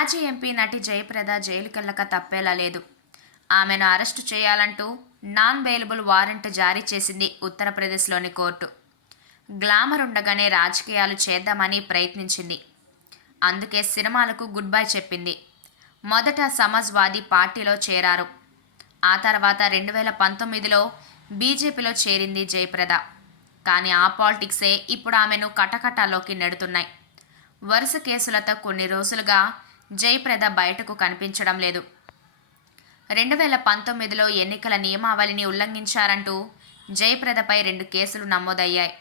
మాజీ ఎంపీ నటి జయప్రద జైలుకెళ్లక తప్పేలా లేదు. ఆమెను అరెస్టు చేయాలంటూ నాన్ బెయిలబుల్ వారెంట్ జారీ చేసింది ఉత్తరప్రదేశ్లోని కోర్టు. గ్లామర్ ఉండగానే రాజకీయాలు చేద్దామని ప్రయత్నించింది. అందుకే సినిమాలకు గుడ్ బై చెప్పింది. మొదట సమాజ్వాదీ పార్టీలో చేరారు. ఆ తర్వాత 2019లో బీజేపీలో చేరింది జయప్రద. కానీ ఆ పాలిటిక్సే ఇప్పుడు ఆమెను కటకటాల్లోకి నెడుతున్నాయి. వరుస కేసులతో కొన్ని రోజులుగా జయప్రద బయటకు కనిపించడం లేదు. 2019లో ఎన్నికల నియమావళిని ఉల్లంఘించారంటూ జయప్రదపై 2 కేసులు నమోదయ్యాయి.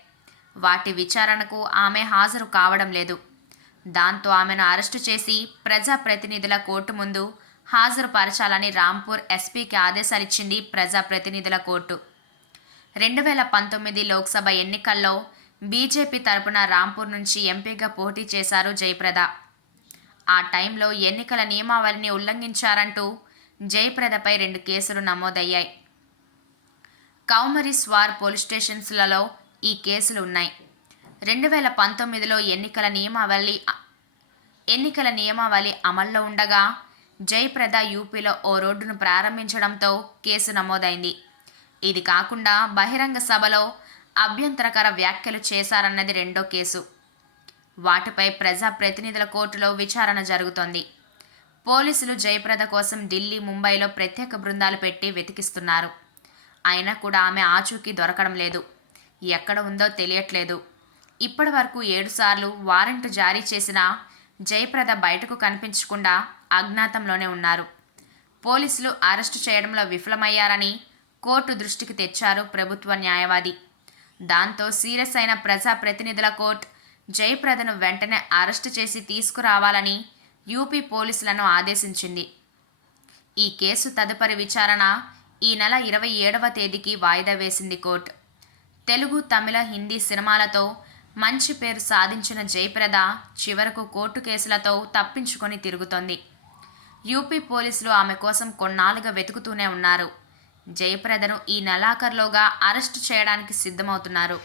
వాటి విచారణకు ఆమె హాజరు కావడం లేదు. దాంతో ఆమెను అరెస్టు చేసి ప్రజాప్రతినిధుల కోర్టు ముందు హాజరుపరచాలని రాంపూర్ ఎస్పీకి ఆదేశాలిచ్చింది ప్రజాప్రతినిధుల కోర్టు. 2019 లోక్సభ ఎన్నికల్లో బీజేపీ తరపున రాంపూర్ నుంచి ఎంపీగా పోటీ చేశారు జయప్రద. ఆ టైంలో ఎన్నికల నియమావళిని ఉల్లంఘించారంటూ జయప్రదపై 2 కేసులు నమోదయ్యాయి. కౌమరి స్వార్ పోలీస్ స్టేషన్స్లలో ఈ కేసులు ఉన్నాయి. 2019లో ఎన్నికల నియమావళి అమల్లో ఉండగా జయప్రద యూపీలో ఓ రోడ్డును ప్రారంభించడంతో కేసు నమోదైంది. ఇది కాకుండా బహిరంగ సభలో అభ్యంతరకర వ్యాఖ్యలు చేశారన్నది 2వ కేసు. వాటిపై ప్రజాప్రతినిధుల కోర్టులో విచారణ జరుగుతోంది. పోలీసులు జయప్రద కోసం ఢిల్లీ, ముంబైలో ప్రత్యేక బృందాలు పెట్టి వెతికిస్తున్నారు. అయినా కూడా ఆమె ఆచూకీ దొరకడం లేదు. ఎక్కడ ఉందో తెలియట్లేదు. ఇప్పటి వరకు 7 సార్లు వారెంట్ జారీ చేసినా జయప్రద బయటకు కనిపించకుండా అజ్ఞాతంలోనే ఉన్నారు. పోలీసులు అరెస్టు చేయడంలో విఫలమయ్యారని కోర్టు దృష్టికి తెచ్చారు ప్రభుత్వ న్యాయవాది. దాంతో సీరియస్ అయిన ప్రజాప్రతినిధుల కోర్టు జయప్రదను వెంటనే అరెస్టు చేసి తీసుకురావాలని యూపీ పోలీసులను ఆదేశించింది. ఈ కేసు తదుపరి విచారణ ఈ నెల 27వ తేదీకి వాయిదా వేసింది కోర్టు. తెలుగు, తమిళ, హిందీ సినిమాలతో మంచి పేరు సాధించిన జయప్రద చివరకు కోర్టు కేసులతో తప్పించుకొని తిరుగుతోంది. యూపీ పోలీసులు ఆమె కోసం కొన్నాళ్లుగా వెతుకుతూనే ఉన్నారు. జయప్రదను ఈ నెలాఖరులోగా అరెస్టు చేయడానికి సిద్ధమవుతున్నారు.